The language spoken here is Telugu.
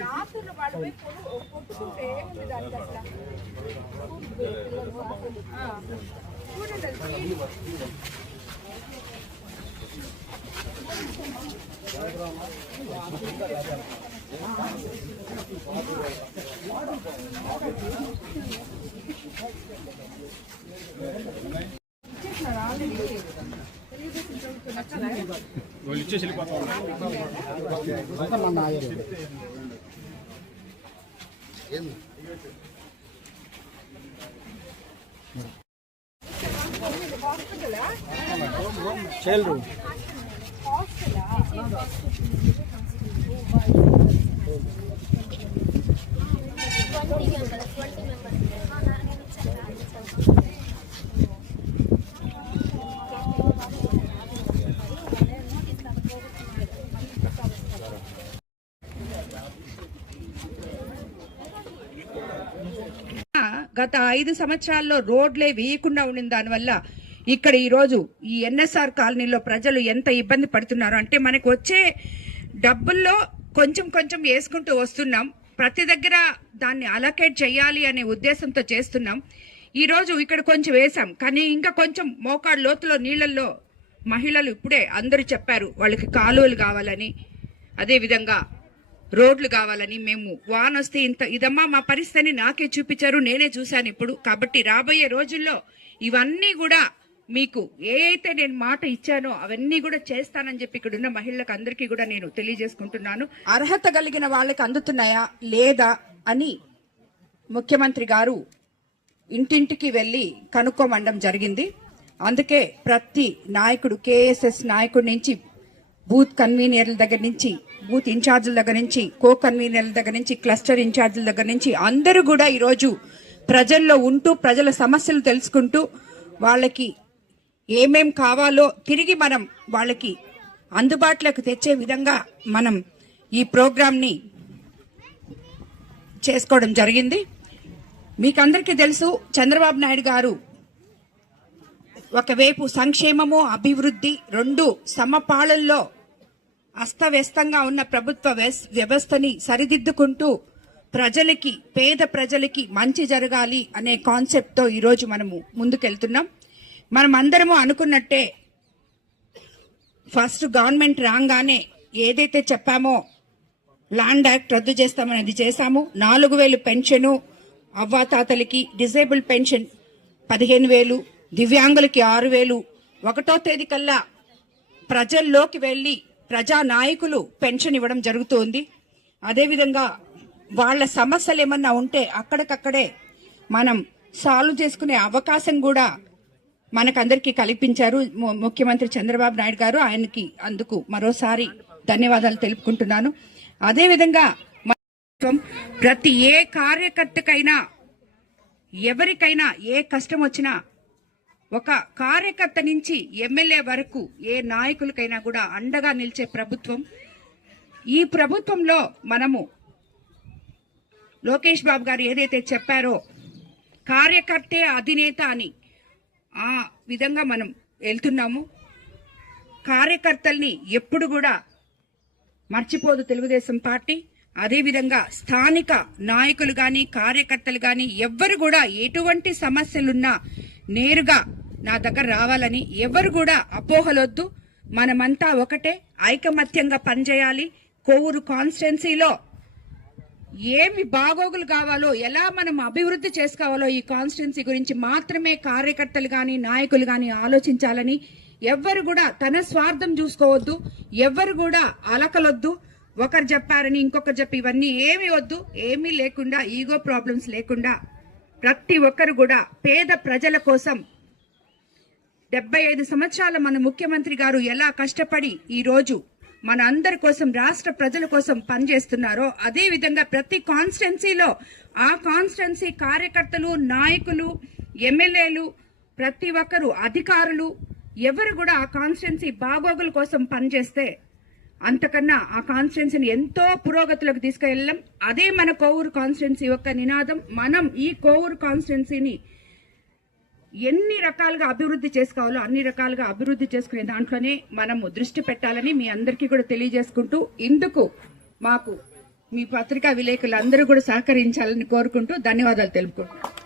రాత్రులు వాళ్ళు కొట్టుకుంటే ఏముంది దానికి అసలు చూడండి అది ఆల్రెడీ వాళ్ళు ఇచ్చేసి చైల్డ్ రూమ్ గత ఐదు సంవత్సరాల్లో రోడ్లే వేయకుండా ఉండిన దానివల్ల ఇక్కడ ఈరోజు ఈ ఎన్ఎస్ఆర్ కాలనీలో ప్రజలు ఎంత ఇబ్బంది పడుతున్నారు అంటే మనకు వచ్చే డబ్బుల్లో కొంచెం కొంచెం వేసుకుంటూ వస్తున్నాం. ప్రతి దగ్గర దాన్ని అలకేట్ చేయాలి అనే ఉద్దేశంతో చేస్తున్నాం. ఈరోజు ఇక్కడ కొంచెం వేసాం కానీ ఇంకా కొంచెం మోకాడు లోతులో నీళ్ళల్లో మహిళలు ఇప్పుడే అందరూ చెప్పారు వాళ్ళకి కాలువలు కావాలని. అదే విధంగా రోడ్లు కావాలని మేము వాన్ వస్తే ఇంత ఇదమ్మా మా పరిస్థితిని నాకే చూపించారు నేనే చూశాను ఇప్పుడు. కాబట్టి రాబోయే రోజుల్లో ఇవన్నీ కూడా మీకు ఏ అయితే నేను మాట ఇచ్చానో అవన్నీ కూడా చేస్తానని చెప్పి ఇక్కడ ఉన్న మహిళలకు అందరికీ కూడా నేను తెలియజేసుకుంటున్నాను. అర్హత కలిగిన వాళ్ళకి అందుతున్నాయా? లేదా? అని ముఖ్యమంత్రి గారు ఇంటింటికి వెళ్ళి కనుక్కోమండం జరిగింది. అందుకే ప్రతి నాయకుడు కేఎస్ఎస్ నాయకుడి నుంచి బూత్ కన్వీనర్ల దగ్గర నుంచి బూత్ ఇన్ఛార్జీల దగ్గర నుంచి కో కన్వీనర్ల దగ్గర నుంచి క్లస్టర్ ఇన్ఛార్జీల దగ్గర నుంచి అందరూ కూడా ఈరోజు ప్రజల్లో ఉంటూ ప్రజల సమస్యలు తెలుసుకుంటూ వాళ్ళకి ఏమేం కావాలో తిరిగి మనం వాళ్ళకి అందుబాటులోకి తెచ్చే విధంగా మనం ఈ ప్రోగ్రాంని చేసుకోవడం జరిగింది. మీకందరికీ తెలుసు చంద్రబాబు నాయుడు గారు ఒకవైపు సంక్షేమము అభివృద్ధి రెండు సమపాళల్లో అస్తవ్యస్తంగా ఉన్న ప్రభుత్వ వ్యవస్థని సరిదిద్దుకుంటూ ప్రజలకి పేద ప్రజలకి మంచి జరగాలి అనే కాన్సెప్ట్తో ఈరోజు మనము ముందుకెళ్తున్నాం. మనం అందరము అనుకున్నట్టే ఫస్ట్ గవర్నమెంట్ రాగానే ఏదైతే చెప్పామో ల్యాండ్ యాక్ట్ రద్దు చేస్తామనేది చేశాము. నాలుగు వేలు పెన్షను అవ్వాతాతలకి డిసేబుల్ పెన్షన్ పదిహేను వేలు దివ్యాంగులకి ఆరు వేలు. ఒకటో తేదీ కల్లా ప్రజల్లోకి వెళ్ళి ప్రజా నాయకులు పెన్షన్ ఇవ్వడం జరుగుతోంది. అదేవిధంగా వాళ్ళ సమస్యలు ఏమన్నా ఉంటే అక్కడికక్కడే మనం సాల్వ్ చేసుకునే అవకాశం కూడా మనకందరికీ కల్పించారు ము- ముఖ్యమంత్రి చంద్రబాబు నాయుడు గారు. ఆయనకి అందుకు మరోసారి ధన్యవాదాలు తెలుపుకుంటున్నాను. అదేవిధంగా ప్రతి ఏ కార్యకర్తకైనా ఎవరికైనా ఏ కష్టం వచ్చినా ఒక కార్యకర్త నుంచి ఎమ్మెల్యే వరకు ఏ నాయకులకైనా కూడా అండగా నిలిచే ప్రభుత్వం. ఈ ప్రభుత్వంలో మనము లోకేష్ బాబు గారు ఏదైతే చెప్పారో కార్యకర్తే అధినేత అని ఆ విధంగా మనం వెళ్తున్నాము. కార్యకర్తల్ని ఎప్పుడు కూడా మర్చిపోదు తెలుగుదేశం పార్టీ. అదేవిధంగా స్థానిక నాయకులు కానీ కార్యకర్తలు కానీ ఎవ్వరు కూడా ఎటువంటి సమస్యలున్నా నేరుగా నా దగ్గర రావాలని ఎవరు కూడా అపోహలొద్దు. మనమంతా ఒకటే ఐకమత్యంగా పనిచేయాలి. కోవూరు కాన్స్టిట్యున్సీలో ఏమి బాగోగులు కావాలో ఎలా మనం అభివృద్ధి చేసుకోవాలో ఈ కాన్స్టిట్యున్సీ గురించి మాత్రమే కార్యకర్తలు కానీ నాయకులు కానీ ఆలోచించాలని ఎవ్వరు కూడా తన స్వార్థం చూసుకోవద్దు. ఎవ్వరు కూడా అలకలొద్దు. ఒకరు చెప్పారని ఇంకొకరు చెప్పి ఇవన్నీ ఏమి వద్దు. ఏమీ లేకుండా ఈగో ప్రాబ్లమ్స్ లేకుండా ప్రతి ఒక్కరు కూడా పేద ప్రజల కోసం డెబ్బై ఐదు సంవత్సరాల మన ముఖ్యమంత్రి గారు ఎలా కష్టపడి ఈ రోజు మన అందరి కోసం రాష్ట్ర ప్రజల కోసం పనిచేస్తున్నారో అదే విధంగా ప్రతి కాన్స్టిట్యున్సీలో ఆ కాన్స్టిట్యున్సీ కార్యకర్తలు నాయకులు ఎమ్మెల్యేలు ప్రతి ఒక్కరు అధికారులు ఎవరు కూడా ఆ కాన్స్టిట్యున్సీ బాగోగుల కోసం పనిచేస్తే అంతకన్నా ఆ కాన్స్టిట్యున్సీని ఎంతో పురోగతిలోకి తీసుకెళ్ళాం అదే మన కోవూరు కాన్స్టిట్యున్సీ యొక్క నినాదం. మనం ఈ కోవూరు కాన్స్టిట్యున్సీని ఎన్ని రకాలుగా అభివృద్ధి చేసుకోవాలో అన్ని రకాలుగా అభివృద్ధి చేసుకునే దాంట్లోనే మనము దృష్టి పెట్టాలని మీ అందరికీ కూడా తెలియజేసుకుంటూ ఇందుకు మాకు మీ పత్రికా విలేకరులు అందరూ కూడా సహకరించాలని కోరుకుంటూ ధన్యవాదాలు తెలుపుకుంటున్నాను